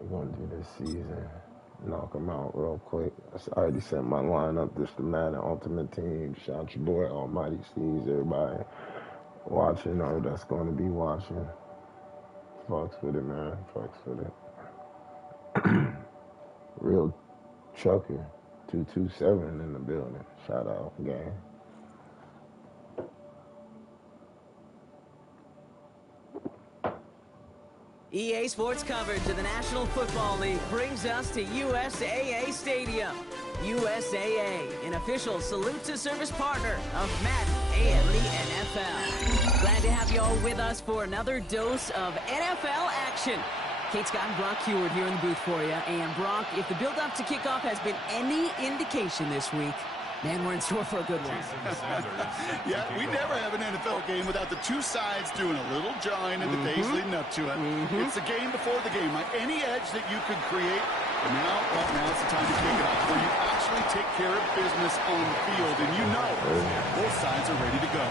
We're going to do this season. Knock them out real quick. I already sent my lineup. This the Madden Ultimate Team. Shout your boy Almighty Seas. Everybody watching or that's going to be watching. Fucks with it, man. Fucks with it. Real Chucker. 227 in the building. Shout out, gang. EA Sports coverage of the National Football League brings us to USAA Stadium. USAA, an official salute-to-service partner of Madden ONLINE NFL. Glad to have you all with us for another dose of NFL action. Kate Scott and Brock Heward here in the booth for you. And Brock, if the build-up to kickoff has been any indication this week, man, we're in store for a good one. Yeah, we never have an NFL game without the two sides doing a little jawing in the days leading up to it. It's the game before the game. Like any edge that you could create, and now's the time to kick it off, where you actually take care of business on the field, and you know both sides are ready to go.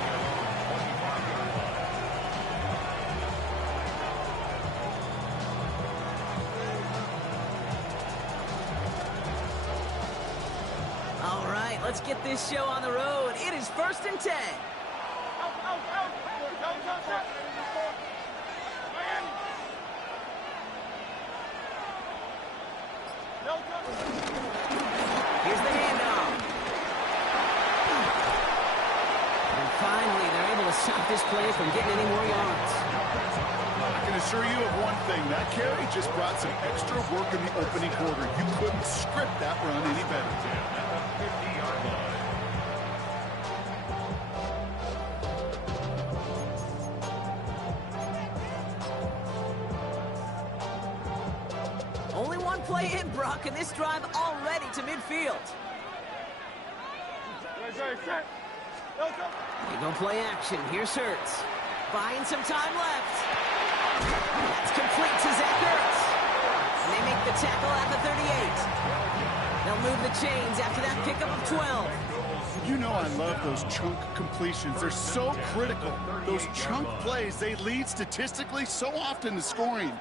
Let's get this show on the road. It is 1st and 10. Here's the handoff. And finally, they're able to stop this play from getting any more yards. I can assure you of one thing. That carry just brought some extra work in the opening quarter. You couldn't script that run any better. Only one play in, Brock, and this drive already to midfield. They go play action. Here's Hurts. Buying some time left. That's complete to Zach Ertz. And they make the tackle at the 38. They'll move the chains after that pickup of 12. You know I love those chunk completions. They're so critical. Those chunk plays, they lead statistically so often to scoring.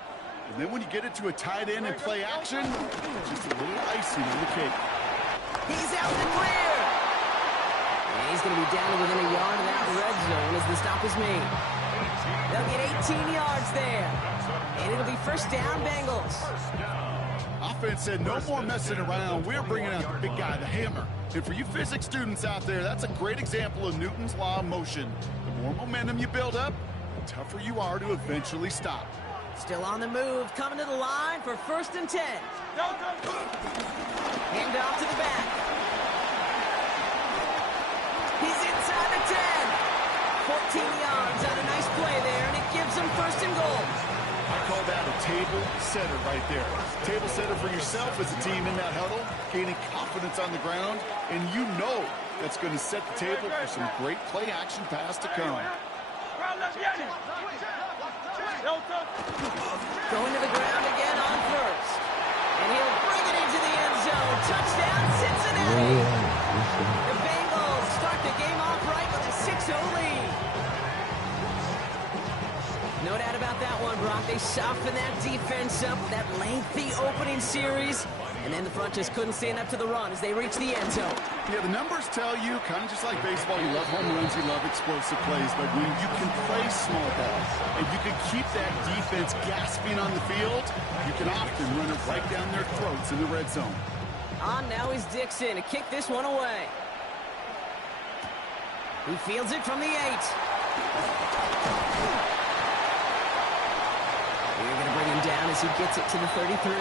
And then when you get it to a tight end and play action, just a little icing on the cake. He's out in the clear. And he's going to be down to within a yard of that red zone as the stop is made. They'll get 18 yards there. And it'll be first down, Bengals. Offense said no more messing around. We're bringing out the big guy, the hammer. And for you physics students out there, that's a great example of Newton's law of motion. The more momentum you build up, the tougher you are to eventually stop. Still on the move, coming to the line for 1st and 10. Hand off to the back. He's inside the 10. 14 yards on a nice play there, and it gives him 1st and goal. I call that a table setter right there. Table setter for yourself as a team in that huddle, gaining confidence on the ground, and you know that's going to set the table for some great play action pass to come. Going to the ground again on 1st. And he'll bring it into the end zone. Touchdown, Cincinnati. The Bengals start the game off right with a 6-0 lead. No doubt about that one, Brock. They softened that defense up, that lengthy opening series. And then the front just couldn't stand up to the run as they reached the end zone. Yeah, the numbers tell you, kind of just like baseball, you love home runs, you love explosive plays, but when you can play small ball and you can keep that defense gasping on the field, you can often run it right down their throats in the red zone. On now is Dixon to kick this one away. He fields it from the 8. We're going to bring him down as he gets it to the 33.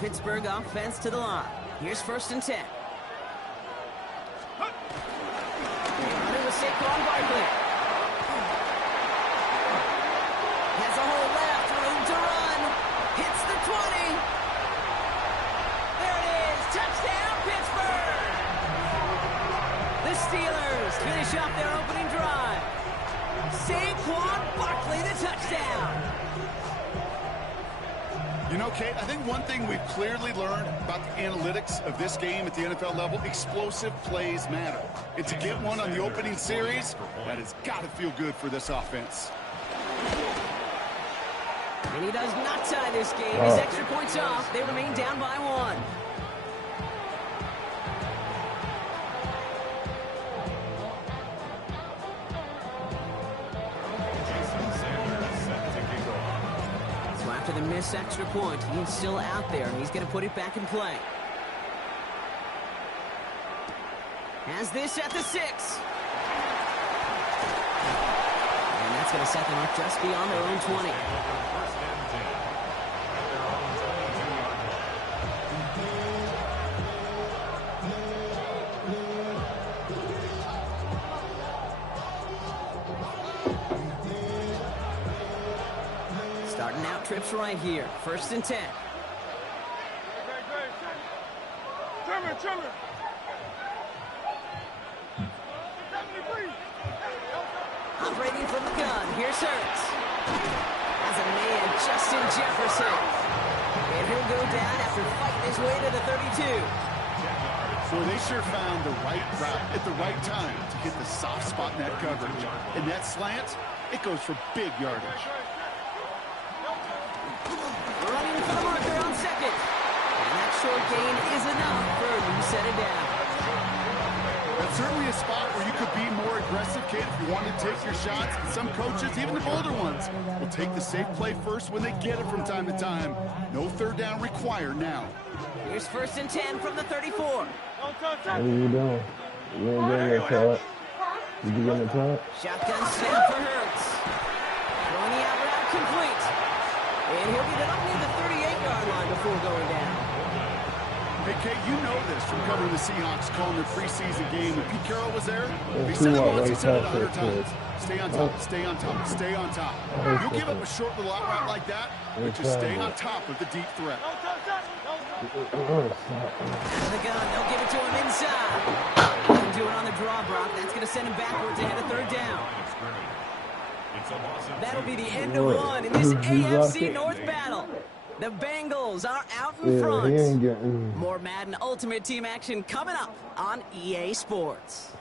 Pittsburgh offense to the line. Here's 1st and 10. Running with Saquon Barkley. Has a hole left, room to run. Hits the 20. There it is, touchdown Pittsburgh. The Steelers finish off their opening drive. Saquon Barkley the touchdown. You know, Kate, I think one thing we've clearly learned about the analytics of this game at the NFL level, explosive plays matter. And to get one on the opening series, that has got to feel good for this offense. And he does not tie this game. His extra points off. They remain down by 1. So after the missed extra point, he's still out there, and he's going to put it back in play. Has this at the 6. And that's going to set them up just beyond their own 20. Starting out trips right here. 1st and 10. Operating from the gun. Here's Hurts. As a man, Justin Jefferson. And he'll go down after fighting his way to the 32. So they sure found the right route at the right time to hit the soft spot in that coverage. And that slant, it goes for big yardage. Running for the marker on 2nd. And that short gain is enough for a new set of down. That's certainly a spot where you could be more aggressive, kid, if you want to take your shots. And some coaches, even the bolder ones, will take the safe play first when they get it from time to time. No 3rd down required now. Here's 1st and 10 from the 34. What are you doing? You ain't getting the top. Did you get the top? Shotgun snap for Hurts. Throwing the out route complete. And he'll get it up near the 38-yard line before going down. Hey, Kate, you know this from covering the Seahawks, calling their preseason game. When Pete Carroll was there, he said it once, he said it 100 times. Stay on top, stay on top, stay on top. You'll give up a short little out route like that, but just stay on top of the deep threat. Out of the gun, they'll give it to him inside. He'll do it on the draw, Brock. That's going to send him backwards ahead of 3rd down. That'll be the end of 1 in this AFC North battle. The Bengals are out in front. He ain't getting... More Madden Ultimate Team action coming up on EA Sports.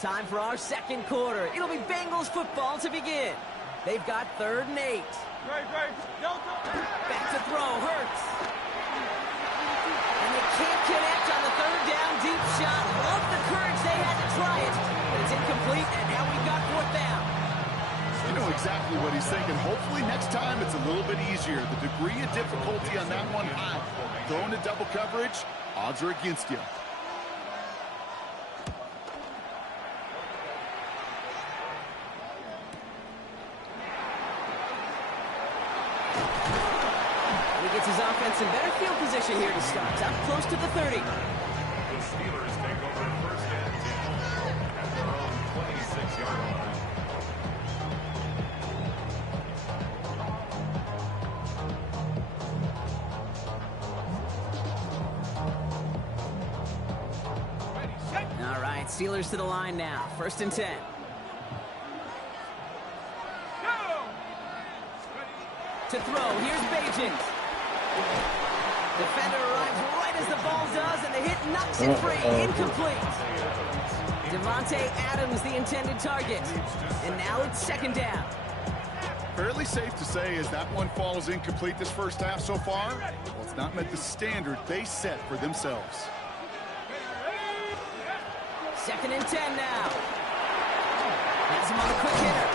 Time for our 2nd quarter. It'll be Bengals football to begin. They've got 3rd and 8. Back to throw, Hurts. And they can't connect on the 3rd down deep shot. Love the courage they had to try it. But it's incomplete, and now we've got 4th down. You know exactly what he's thinking. Hopefully next time it's a little bit easier. The degree of difficulty on that one high. Throwing to double coverage, odds are against you. Gets his offense in better field position here to start. Up close to the 30. The Steelers take over 1st and 10 at their own 26-yard line. All right, Steelers to the line now. 1st and 10. To throw, here's Bagent. Defender arrives right as the ball does, and the hit knocks it free. Incomplete. Devontae Adams, the intended target. And now it's 2nd down. Fairly safe to say as that one falls incomplete this first half so far, well, it's not met the standard they set for themselves. 2nd and 10 now. Has him on a quick hitter.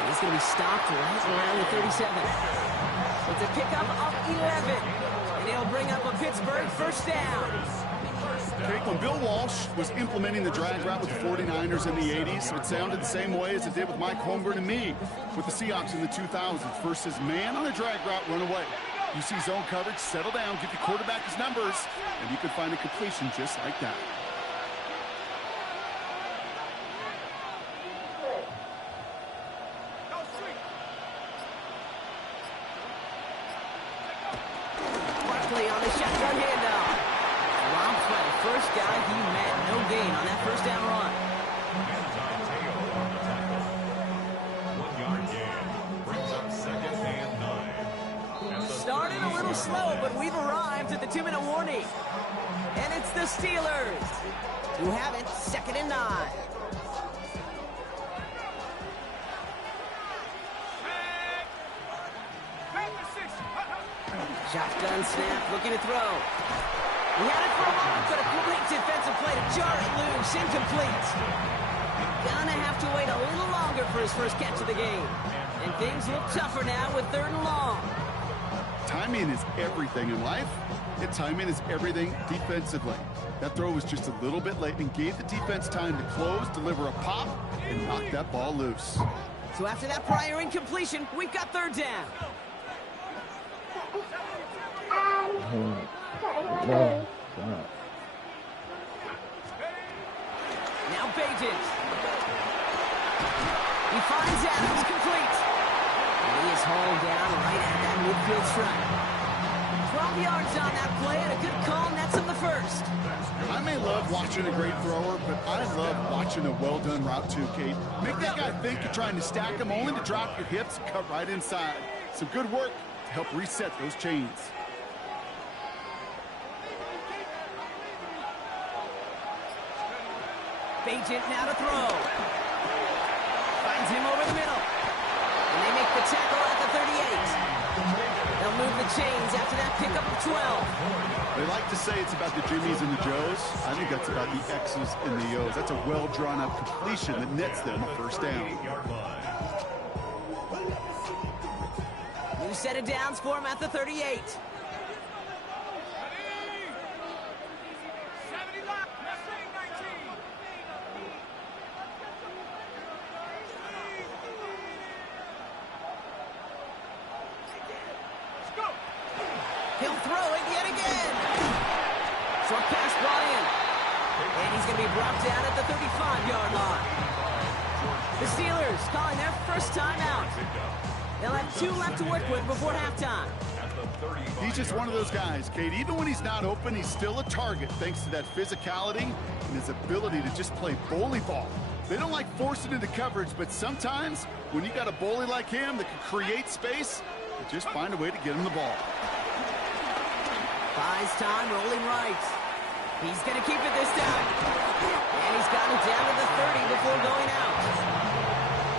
And he's going to be stopped right around the 37. It's a pickup of 11. And he'll bring up a Pittsburgh 1st down. Okay, when Bill Walsh was implementing the drag route with the 49ers in the 80s, it sounded the same way as it did with Mike Holmgren and me with the Seahawks in the 2000s. Versus man on a drag route, run away. You see zone coverage, settle down, give your quarterback his numbers, and you can find a completion just like that. Shotgun handoff. Dropped by the first guy he met. No gain on that first down run. Started a little slow, but we've arrived at the 2-minute warning. And it's the Steelers who have it, 2nd and 9. Shotgun snap, looking to throw. He had it for a moment, but a great defensive play to jar it loose, incomplete. Gonna have to wait a little longer for his first catch of the game. And things look tougher now with 3rd and long. Timing is everything in life, and timing is everything defensively. That throw was just a little bit late and gave the defense time to close, deliver a pop, and knock that ball loose. So after that prior incompletion, we've got 3rd down. Now Bajan. He finds Adams, complete. And he is hauled down right at that midfield stripe. 12 yards on that play and a good call nets him the first. I may love watching a great thrower, but I love watching a well-done route too, Kate. Make that guy think you're trying to stack him, only to drop your hips and cut right inside. Some good work to help reset those chains. Bajan now to throw. Finds him over the middle. And they make the tackle at the 38. They'll move the chains after that pickup of 12. They like to say it's about the Jimmies and the Joes. I think that's about the X's and the O's. That's a well-drawn-up completion that nets them a first down. New set of downs for him at the 38. He'll throw it yet again. Short pass brought in. And he's going to be brought down at the 35-yard line. The Steelers calling their first time out. They'll have 2 left to work with before halftime. He's just one of those guys, Kate. Even when he's not open, he's still a target thanks to that physicality and his ability to just play bully ball. They don't like forcing into coverage, but sometimes when you got a bully like him that can create space, you just find a way to get him the ball. Buys time, rolling right. He's going to keep it this time. And he's got it down to the 30 before going out.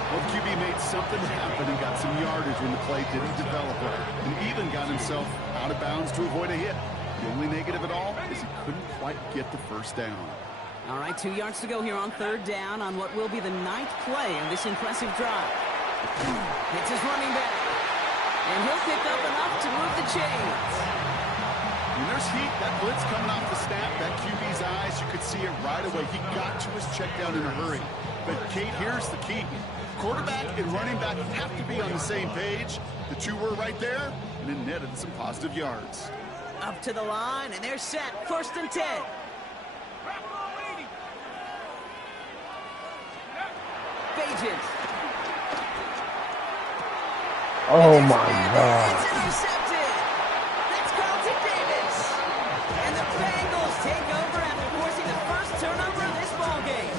Well, QB made something happen and got some yardage when the play didn't develop well, and even got himself out of bounds to avoid a hit. The only negative at all is he couldn't quite get the first down. All right, 2 yards to go here on 3rd down on what will be the 9th play of this impressive drive. It's his running back. And he'll pick up enough to move the chains. When there's heat, that blitz coming off the snap, that QB's eyes, you could see it right away. He got to his check down in a hurry. But, Kate, here's the key. Quarterback and running back have to be on the same page. The 2 were right there, and it netted some positive yards. Up to the line, and they're set. 1st and 10. Bajan. Oh my God. It's intercepted. That's Carlton Davis. And the Bengals take over after forcing the first turnover of this ball game.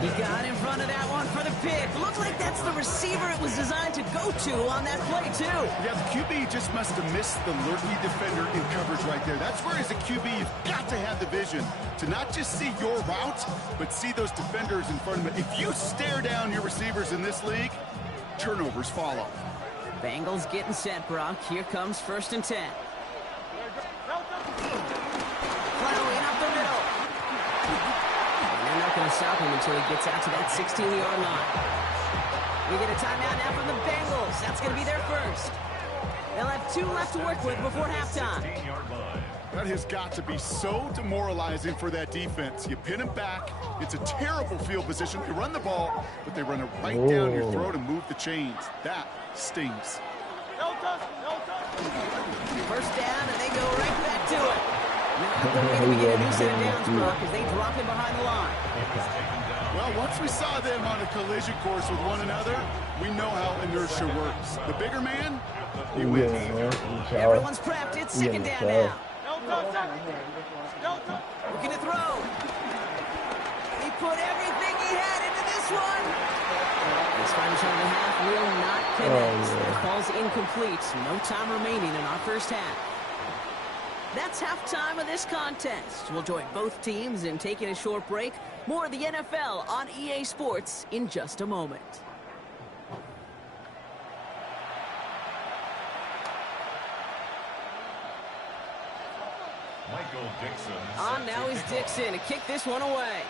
He got in front of that one for the pick. Looked like that's the receiver it was designed to go to on that play, too. Yeah, the QB just must have missed the lurky defender in coverage right there. That's where, as a QB, you've got to have the vision to not just see your route, but see those defenders in front of it. If you stare down your receivers in this league, turnovers follow. Bengals getting set, Brock. Here comes 1st and 10. Plowing up the middle. And they're not going to stop him until he gets out to that 16-yard line. We get a timeout now from the Bengals. That's going to be their first. They'll have 2 left to work with before halftime. That has got to be so demoralizing for that defense. You pin him back. It's a terrible field position. They run the ball, but they run it right down your throat and move the chains. That stings. First down, and they go right back to it. Now, the way to begin a new set of downs, Brock, as they drop him behind the line. Well, once we saw them on a collision course with one another, we know how inertia works. The bigger man, he wins. Everyone's prepped. It's second down now. Looking to throw. He put everything he had into this one. This final shot of the half will not connect. It falls incomplete. No time remaining in our first half. That's halftime of this contest. We'll join both teams in taking a short break. More of the NFL on EA Sports in just a moment. Michael Dixon. On now is Dixon to kick this one away.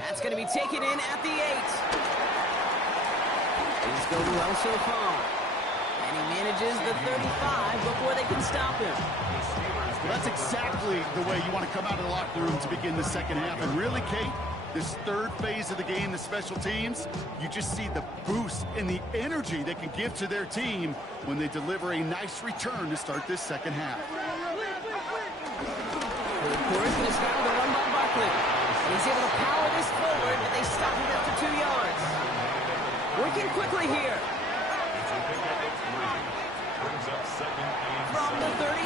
That's going to be taken in at the 8. Things going well so far. And he manages the 35 before they can stop him. Well, that's exactly the way you want to come out of the locker room to begin the second half. And really, Kate, this third phase of the game, the special teams, you just see the boost and the energy they can give to their team when they deliver a nice return to start this second half. Third quarter's going to start with a run by Barkley. And he's able to power this forward, but they stop him after 2 yards. Working quickly here. Brings up second and From the 38.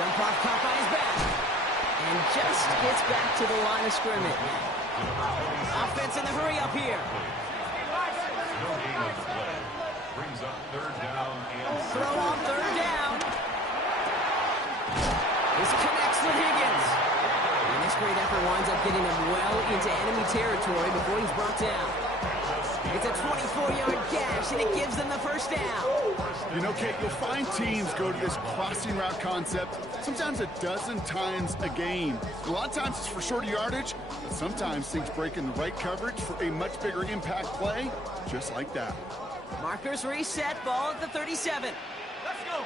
Jump off caught by his back. And just gets back to the line of scrimmage. Offense in the hurry up here. no gain on the play. Brings up third down and Throw on third down. This connects with Higgins. And this great effort winds up getting him well into enemy territory before he's brought down. It's a 24-yard gash, and it gives them the first down. You know, Kate, you'll find teams go to this crossing route concept sometimes a dozen times a game. A lot of times it's for shorter yardage, but sometimes things break in the right coverage for a much bigger impact play, just like that. Markers reset, ball at the 37. Let's go.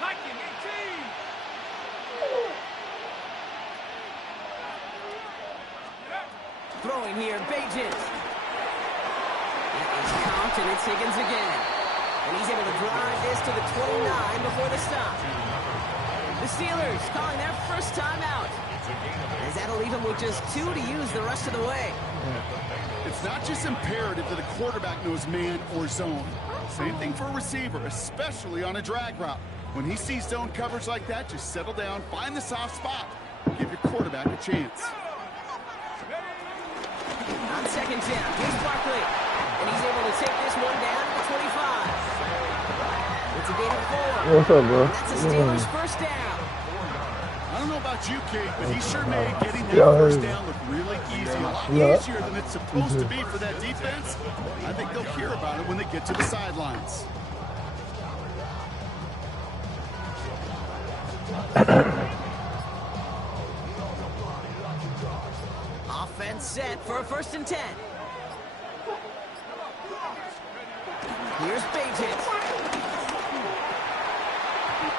Nike 18. Throwing here, Bajan. It is caught, and it's Higgins again. And he's able to drive this to the 29 before the stop. The Steelers calling their first timeout. As that'll leave them with just 2 to use the rest of the way. It's not just imperative that a quarterback knows man or zone. Same thing for a receiver, especially on a drag route. When he sees zone coverage like that, just settle down, find the soft spot, give your quarterback a chance. On second down, here's Barkley. And he's able to take this one down to the 25. It's a gain of 4. What's up, bro? That's a Steelers first down. I don't know about you, Kate, but he sure made getting that first down look really easy. A lot easier than it's supposed to be for that defense. I think they'll hear about it when they get to the sidelines. Offense set for a 1st and 10. Here's Bajan.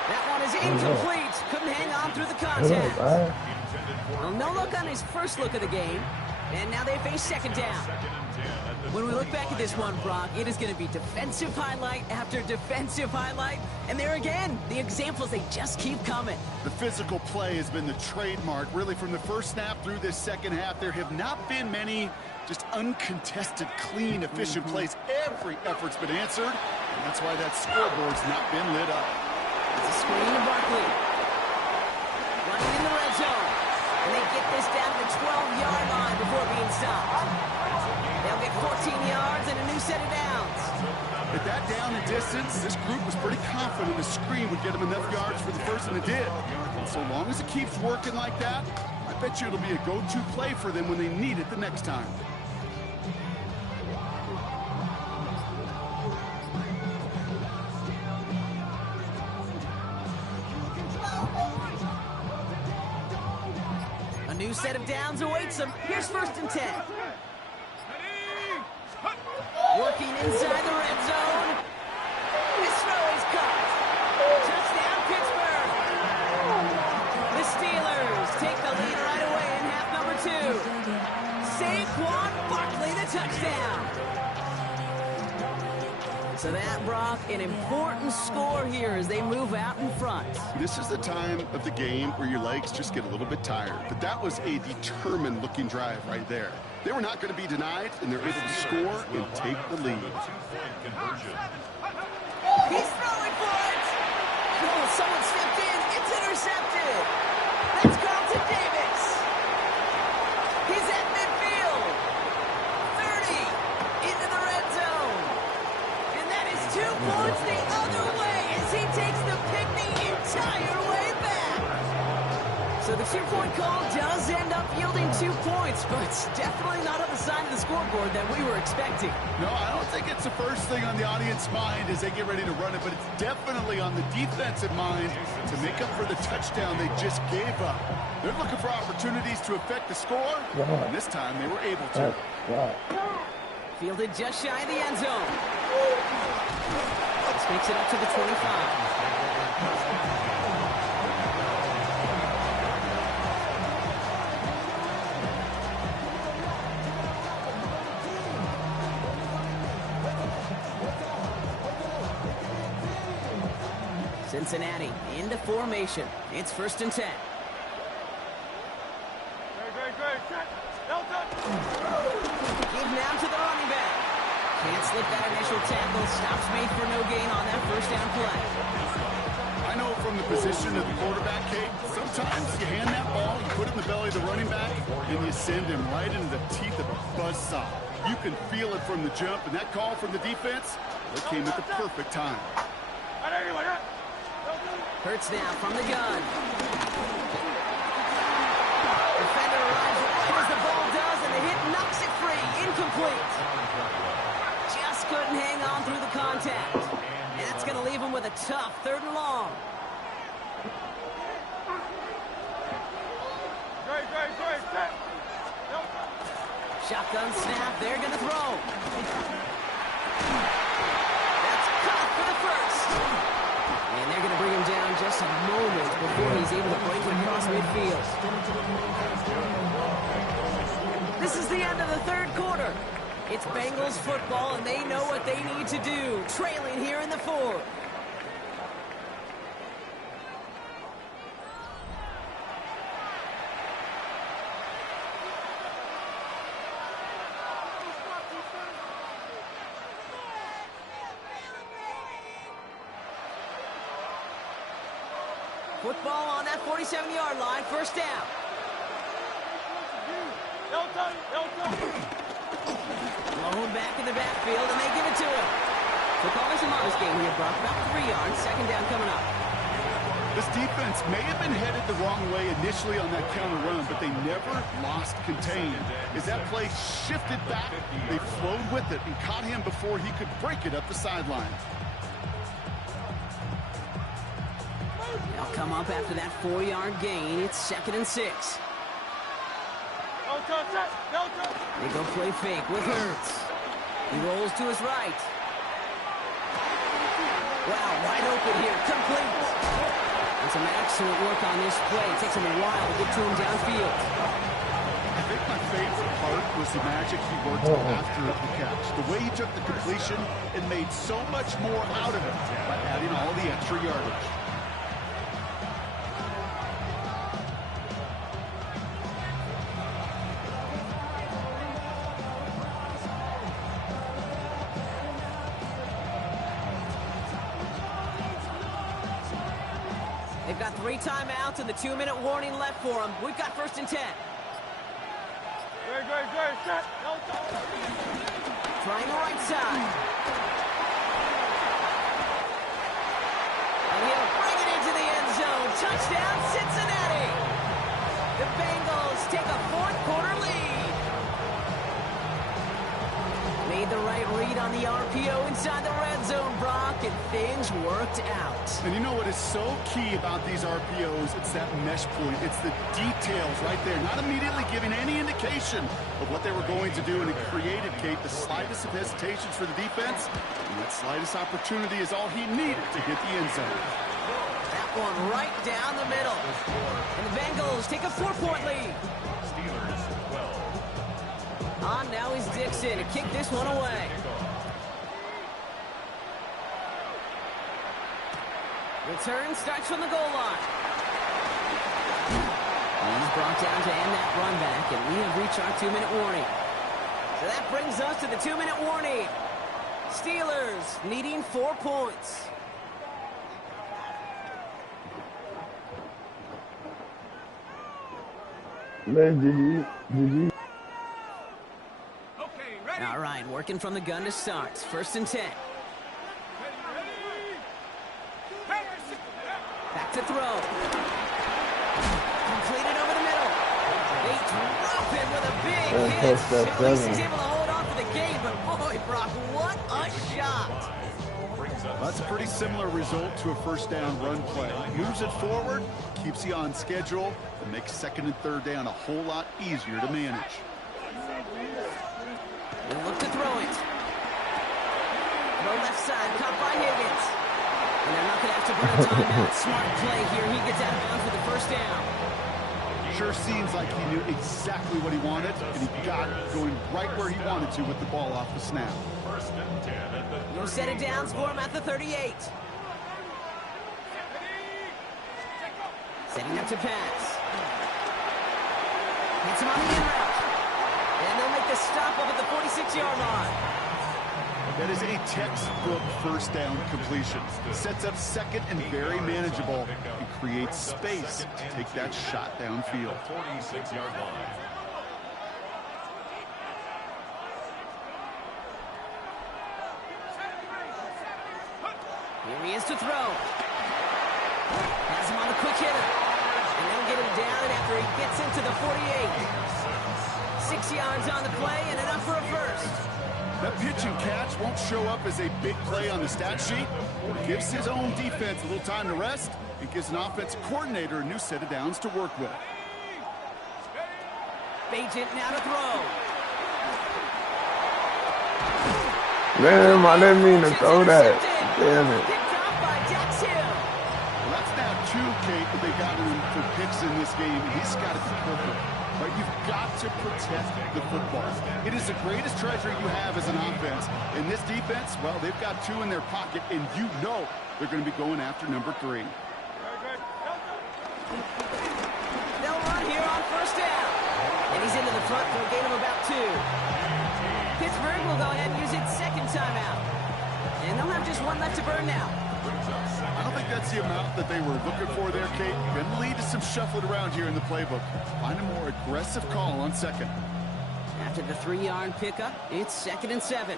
That one is incomplete. Couldn't hang on through the contact. Well, no look on his first look of the game. And now they face second down. When we look back at this one, Brock, it is going to be defensive highlight after defensive highlight. And there again, the examples, they just keep coming. The physical play has been the trademark. Really, from the first snap through this second half, there have not been many just uncontested, clean, efficient plays. Every effort's been answered, and that's why that scoreboard's not been lit up. It's a screen to Barkley. Running in the red zone. And they get this down to the 12-yard line before being stopped. They'll get 14 yards and a new set of downs. At that down and distance, this group was pretty confident the screen would get them enough yards for the first, and it did. And so long as it keeps working like that, I bet you it'll be a go-to play for them when they need it the next time. A new set of downs awaits them. Here's 1st and 10. Working inside the red zone. This throw is caught. Touchdown, Pittsburgh. The Steelers take the lead right away in half number 2. Saquon Barkley, the touchdown. So that, Brock, an important score here as they move out in front. This is the time of the game where your legs just get a little bit tired. But that was a determined-looking drive right there. They were not going to be denied, and they're able to score and take the lead. He's throwing for it! Oh, someone stepped in. It's intercepted. That's Carlton Davis. He's at midfield. 30 into the red zone. And that is 2 points the other way as he takes the pick the entire way back. So the 2-point call does end up yielding 2 points, but it's definitely not on the side of the scoreboard that we were expecting. No, I don't think it's the first thing on the audience mind as they get ready to run it, but it's definitely on the defensive mind to make up for the touchdown they just gave up. They're looking for opportunities to affect the score, and this time they were able to. Fielded just shy of the end zone. This makes it up to the 25. Cincinnati into formation. It's 1st and 10. Give now to the running back. Can't slip that initial tackle. Stops made for no gain on that 1st down play. I know from the position of the quarterback, Kate, sometimes you hand that ball, you put it in the belly of the running back, and you send him right into the teeth of a buzzsaw. You can feel it from the jump, and that call from the defense, it came at the perfect time. Hurts now from the gun. Defender arrives right as the ball does, and the hit knocks it free. Incomplete. Just couldn't hang on through the contact. And that's going to leave him with a tough 3rd and long. Shotgun snap. They're going to throw. That's caught for the 1st. And they're going to bring him down just a moment before he's able to break it across midfield. This is the end of the 3rd quarter. It's Bengals football, and they know what they need to do, trailing here in the 4th. Football on that 47-yard line, 1st down. Blown back in the backfield, and they give it to him. So calling some on this game here, Brock. About 3 yards, 2nd down coming up. This defense may have been headed the wrong way initially on that counter run, but they never lost contain. As that play shifted back, they flowed with it and caught him before he could break it up the sideline. They'll come up after that 4-yard gain. It's 2nd and 6. They go play fake with Hurts. He rolls to his right. Wow, wide open here. Complete. And some excellent work on this play. It takes him a while to get to him downfield. I think my favorite part was the magic he worked after the catch. The way he took the completion and made so much more out of it by adding all the extra yardage. They've got 3 timeouts and the 2-minute warning left for them. We've got 1st and 10. Trying the right side. And he'll bring it into the end zone. Touchdown, Cincinnati. The Bengals take a 4th quarter lead. Made the right read on the RPO inside the red zone, Brock, and things worked out. And you know what is so key about these RPOs? It's that mesh point. It's the details right there. Not immediately giving any indication of what they were going to do, and it created, Kate, the slightest of hesitations for the defense. And that slightest opportunity is all he needed to hit the end zone. That one right down the middle. And the Bengals take a 4-point lead. On now is Dixon to kick this one away. Return starts from the goal line. He's brought down to end that run back, and we have reached our 2-minute warning. So that brings us to the 2-minute warning. Steelers needing 4 points. Man, did you? Okay, ready? All right, working from the gun to start. 1st and 10. Ready? Back to throw. Completed over the middle. They drop it with a big hit. Catch At that least he's 7. able to hold on for the game, but boy, Brock, what a shot. That's a pretty similar result to a first down run play. Moves it forward, keeps you on schedule, and makes 2nd and 3rd down a whole lot easier to manage. We'll look to throw it. Throw left side, caught by Higgins. And they're not going to have to burn a timeout. Smart play here. He gets out of bounds for the 1st down. Sure seems like he knew exactly what he wanted, and he got it going right where he wanted to with the ball off the snap. No set it downs for him at the 38. Setting up to pass. Hits him on the in route. And they'll make the stop up at the 46-yard line. That is a textbook first down completion. Sets up 2nd and very manageable and creates space to take that shot downfield. 46-yard line. Here he is to throw. Has him on the quick hitter. And they'll get him down after he gets into the 48. 6 yards on the play and enough for a first. That pitch and catch won't show up as a big play on the stat sheet. It gives his own defense a little time to rest. It gives an offensive coordinator a new set of downs to work with. Bagent now to throw. Damn, I didn't mean to throw that. Damn it. Picked off by Dax Hill. Well, that's now 2, Kate, that they've gotten him for picks in this game. He's got to be careful. Right? You've got to protect the football. It is the greatest treasure you have as an offense. In this defense, well, they've got 2 in their pocket, and you know they're going to be going after number 3. They'll run here on 1st down. And he's into the front for a gain of about 2. Pittsburgh will go ahead and use its 2nd timeout. And they'll have just 1 left to burn now. I don't think that's the amount that they were looking for there, Kate. Going to lead to some shuffling around here in the playbook. Find a more aggressive call on 2nd. After the 3-yard pickup, it's 2nd and 7.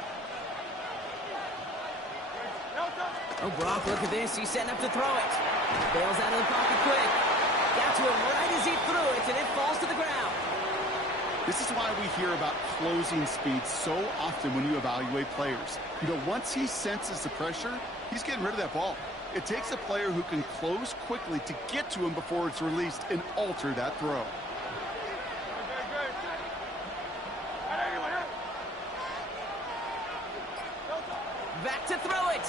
Oh, Brock, look at this. He's setting up to throw it. Bails out of the pocket quick. Got to him right as he threw it, and it falls to the ground. This is why we hear about closing speed so often when you evaluate players. You know, once he senses the pressure, he's getting rid of that ball. It takes a player who can close quickly to get to him before it's released and alter that throw. Back to throw it.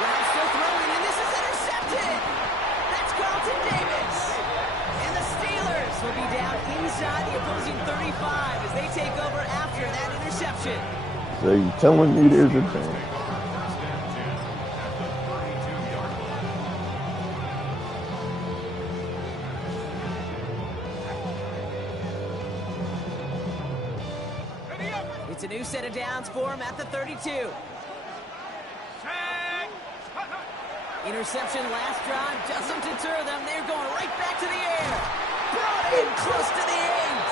Brown still throwing, and this is intercepted. That's Carlton Davis. And the Steelers will be down inside the opposing 35 as they take over after that interception. So you telling me there's a chance? It's a new set of downs for him at the 32. Interception last drive doesn't deter them. They're going right back to the air. Brought in close to the 8.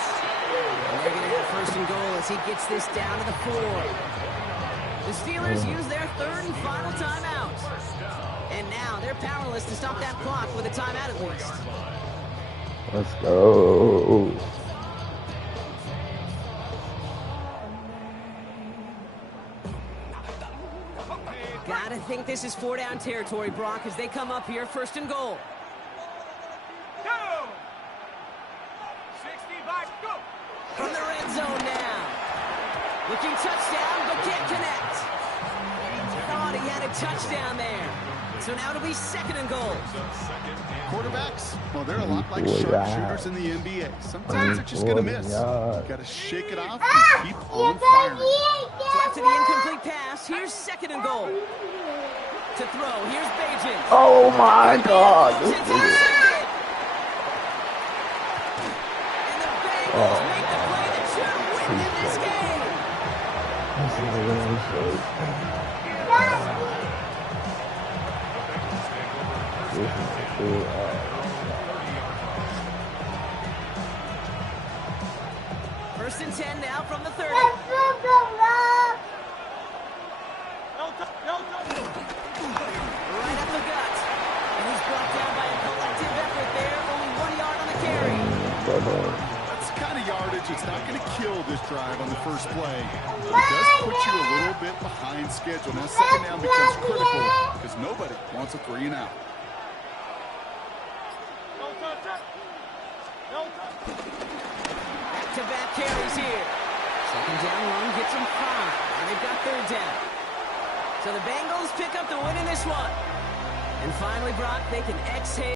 And they're going to have 1st and goal as he gets this down to the 4. The Steelers use their 3rd and final timeout. And now they're powerless to stop that clock with a timeout at least. Let's go. Gotta think this is 4-down territory, Brock, as they come up here 1st and goal. Go! 65, go! From the red zone now. Looking touchdown, but can't connect. Thought he had a touchdown there. So now it'll be 2nd and goal. Quarterbacks, well, they're a lot like sharpshooters in the NBA. Sometimes they're just going to miss. You got to shake it off and keep on firing. So after the incomplete pass, here's 2nd and goal. To throw, here's Bajan. Oh my God! It's This nigga. intercepted. And the Bengals make the play that should have won them this game. This nigga really shit. This nigga shit. First and 10 now from the 30. Right up the gut. And he's brought down by a collective effort there. Only 1 yard on the carry. That's the kind of yardage it's not going to kill this drive on the first play. It does put you a little bit behind schedule. Now second down becomes critical because nobody wants a 3 and out. Back-to-back carries here. Second down run gets him 5. And they've got third down. So the Bengals pick up the win in this one. And finally, Brock, they can exhale.